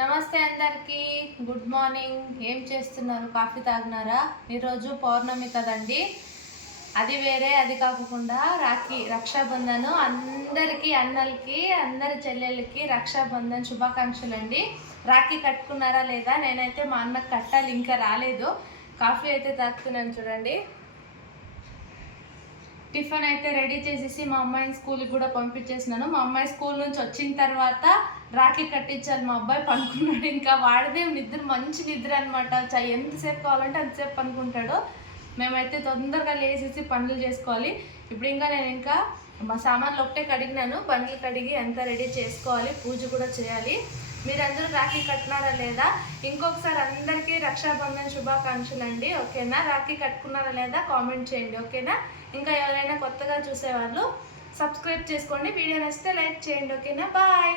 నమస్తే అందరికీ, good morning. ఏం చేస్తున్నారు? కాఫీ తాగినారా? ఈరోజు పౌర్ణమి కదండి. అది వేరే, అది కాకుండా రక్షాబంధన్ అందరికీ, అన్నలకి, అందరి చెల్లెళ్ళకి రక్షాబంధన్ శుభాకాంక్షలు అండి. రాఖీ కట్టుకున్నారా లేదా? నేనైతే మా అన్నకు కట్టాలి, ఇంకా రాలేదు. కాఫీ అయితే తాగుతున్నాను చూడండి. టిఫిన్ అయితే రెడీ చేసేసి మా అమ్మాయిని స్కూల్కి కూడా పంపించేసినాను. మా అమ్మాయి స్కూల్ నుంచి వచ్చిన తర్వాత రాఖీ కట్టించాలి. మా అబ్బాయి పనుకున్నాడు, ఇంకా వాడిదే నిద్ర, మంచి నిద్ర అనమాట. ఎంతసేపు కావాలంటే అంతసేపు పనుకుంటాడు. మేమైతే తొందరగా లేచేసి పనులు చేసుకోవాలి. ఇప్పుడు నేను మా సామాన్లు ఒకటే కడిగినాను, బండ్లు కడిగి అంతా రెడీ చేసుకోవాలి, పూజ కూడా చేయాలి. మీరందరూ రాఖీ కట్టినారా లేదా? ఇంకొకసారి అందరికీ రక్షాబంధన్ శుభాకాంక్షలు అండి. ఓకేనా? రాఖీ కట్టుకున్నారా లేదా కామెంట్ చేయండి. ఓకేనా? ఇంకా ఎవరైనా కొత్తగా చూసేవాళ్ళు సబ్స్క్రైబ్ చేసుకోండి. వీడియో నచ్చితే లైక్ చేయండి. ఓకేనా? బాయ్.